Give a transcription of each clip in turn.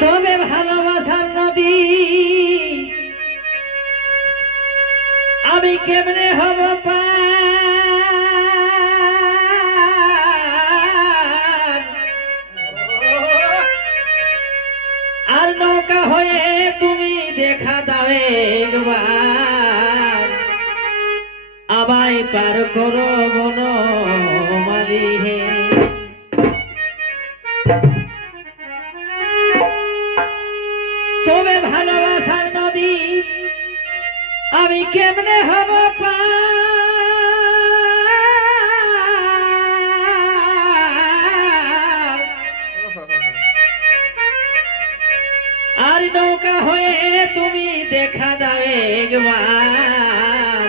তবে ভালোবাসার নদী। আমি কেমনে হব? আর নৌকা হয়ে তুমি দেখা দাও একবার। আমায় পার করো মন মারি হে কেমনে হব? আর নৌকা হয়ে তুমি দেখা দাও একবার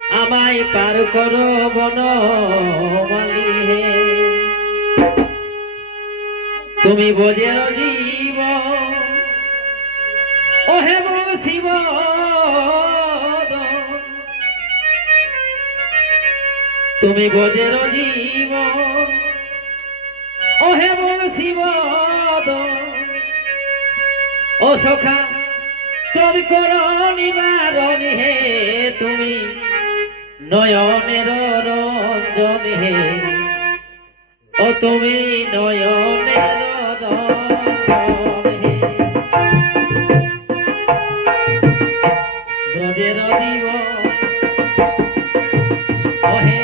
আমায় পার করো বন তুমি বোঝের জীব তুমি বোঝের জীব। ও হে বল শিব ও সখা, তোর করণি বারণ হে তুমি। নয়নের রঞ্জন হে। ও তুমি নয়নের রঞ্জন হে। ব্রজের দিব ওহে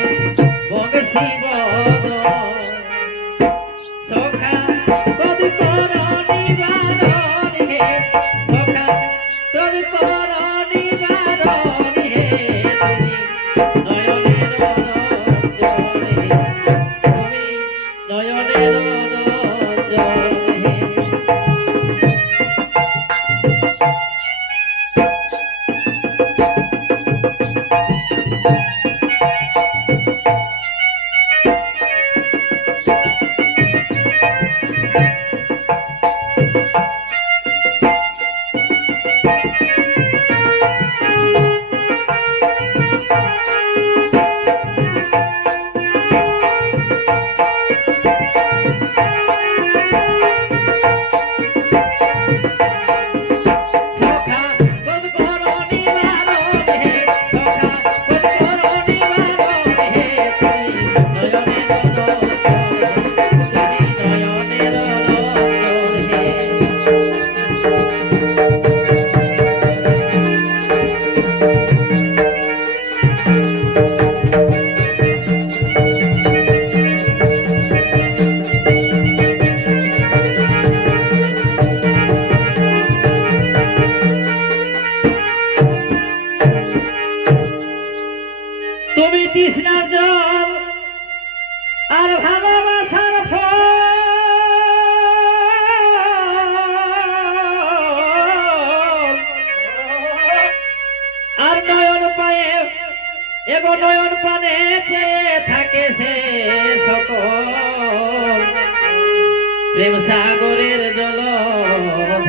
সখা প্রেম সাগরের জল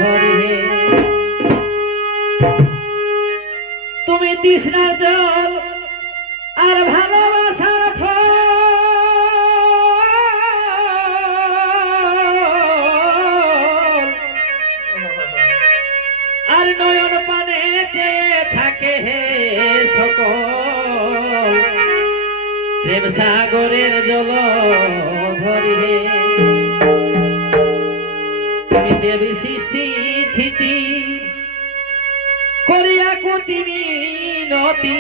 ধরিয়ে। তুমি তৃষ্ণার জল আর ভালোবাসার আর নয়ন পানে চেয়ে থাকে হে সকল। প্রেম সাগরের জল দেবী সৃষ্টি থিতি করিয়া কুতিমি নতি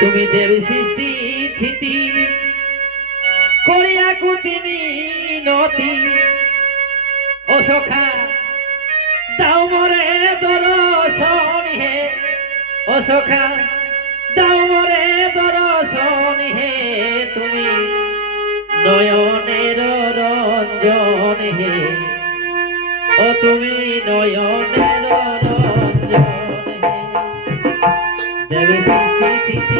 তুমি দেবী সৃষ্টি থিতি করিয়া কুতিমি নতি ও সখা, দাও মরে দরশন হে, ও দাও মরে দরশন হে, তুমি নয়নের তুমি নয়নের দেবী দেবী তুমি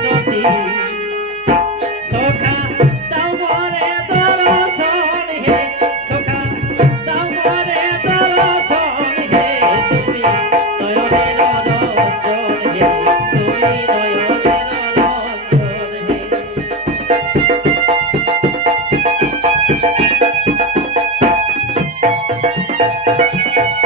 নয়নের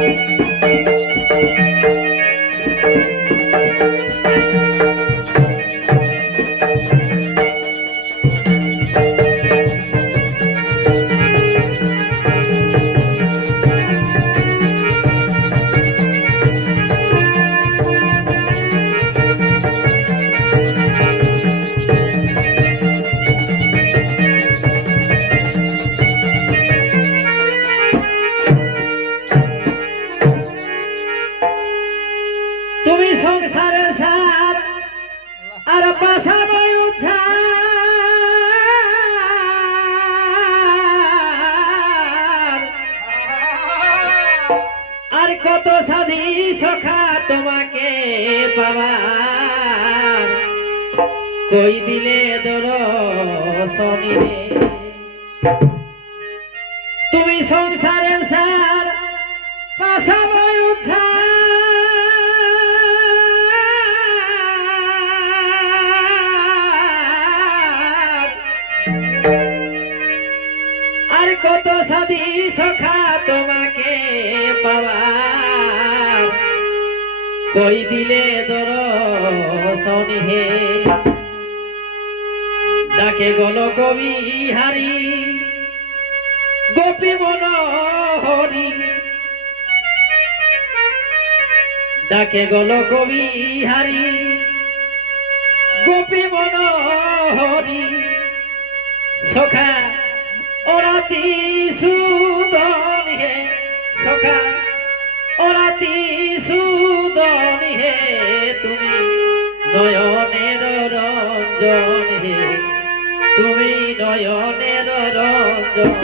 তুমি কই দিলে দর শনি তুমি সংসারের সার পাশাবো উদ্ধার। আর কত সাধি সখা তোমাকে পাওয়ার। কই দিলে দর হে ডাকে গল কবি হারি। গোপী মন হরি ডাকে গল কবি হারি। গোপী মন হরি সখা ওরাতি সুদন হে। সখা ওরাতি সুদন হে। তুমি নয়নের রঞ্জন তুমি নয়নের রঞ্জন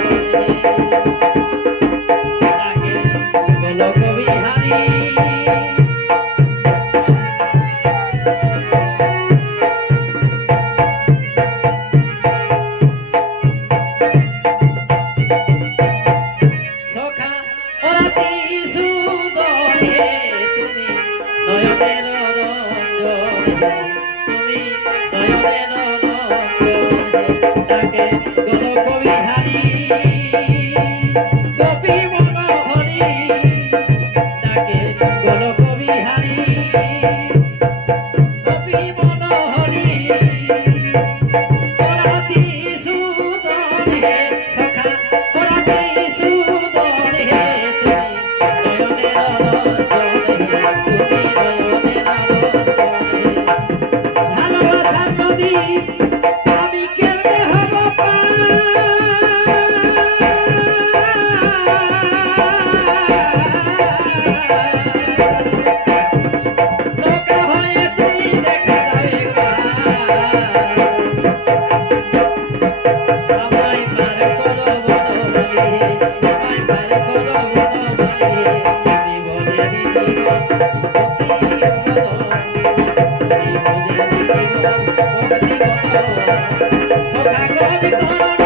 তুমি বলে